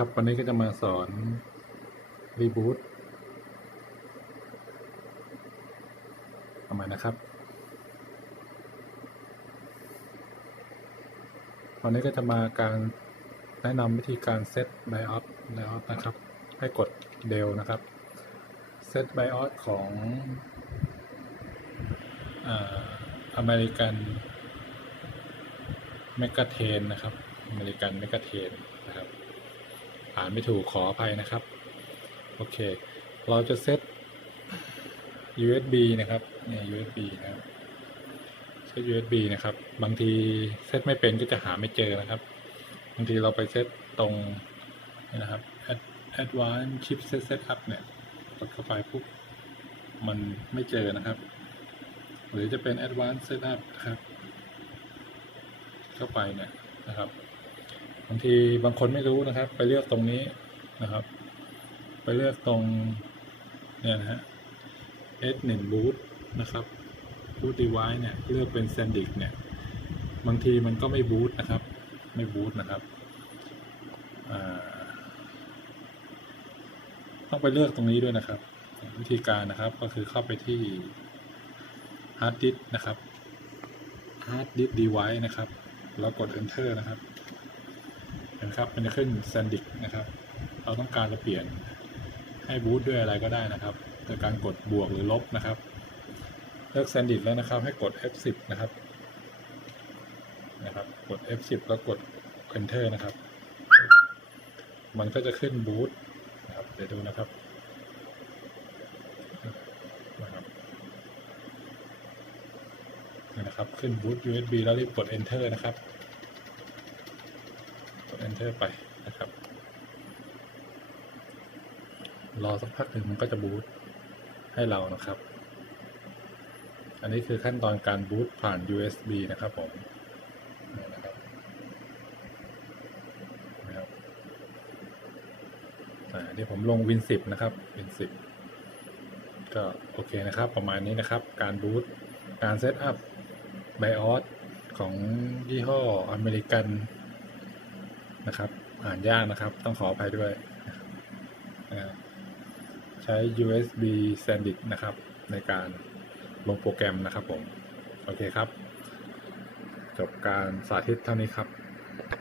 ครับ วันนี้ก็จะมาสอนรีบูตประมนะครับ วันนี้ก็จะมาการแนะนำวิธีการเซต BIOS BIOS นะครับ ให้กดเดลนะครับเซต BIOS ของอเมริกันเมกาเทนนะครับอเมริกันเมกาเทน อ่านไม่ถูกขออภัยนะครับ โอเค เราจะเซต USB นะครับเนี่ย USB นะครับเซต USB นะครับ บางทีเซตไม่เป็นก็จะหาไม่เจอนะครับ บางทีเราไปเซตตรงนี่นะครับ Advanced Chip Set Setup เนี่ยกดเข้าไปปุ๊บมันไม่เจอนะครับ หรือจะเป็น Advanced Setup นะครับ เข้าไปเนี่ยนะครับ บางทีบางคนไม่รู้นะครับ ไปเลือกตรงนี้นะครับ ไปเลือกตรงเนี่ยนะฮะ S1 boot นะครับ boot device เนี่ยเลือกเป็น Sandisk เนี่ย บางทีมันก็ไม่บูตนะครับ ไม่บูตนะครับต้องไปเลือกตรงนี้ด้วยนะครับ วิธีการนะครับก็คือเข้าไปที่ hard disk นะครับ hard disk device นะครับ แล้วกด enter นะครับ เห็นครับมันจะขึ้น Sandisk นะครับ เราต้องการจะเปลี่ยนให้บูตด้วยอะไรก็ได้นะครับโดยการกดบวกหรือลบนะครับ เลือก Sandisk แล้วนะครับ ให้กด F10 นะครับ นะครับ กด F10 แล้วกด Enter นะครับ มันก็จะขึ้นบูตนะครับ เดี๋ยวดูนะครับนะครับ ขึ้นบูต USB แล้วรีบกด Enter นะครับ enter ไปนะครับ รอสักพักหนึ่งมันก็จะบูตให้เรานะครับ อันนี้คือขั้นตอนการบูตผ่าน USB นะครับผมนี่นะครับนะครับอ่าเดี๋ยวผมลง Win 10 นะครับ Win 10 ก็โอเคนะครับ ประมาณนี้นะครับ การบูตการเซตอัพ BIOS ของยี่ห้ออเมริกัน นะครับอ่านยากนะครับ ต้องขออภัยด้วย ใช้ USB SanDisk นะครับ ในการลงโปรแกรมนะครับผม โอเคครับ จบการสาธิตเท่านี้ครับ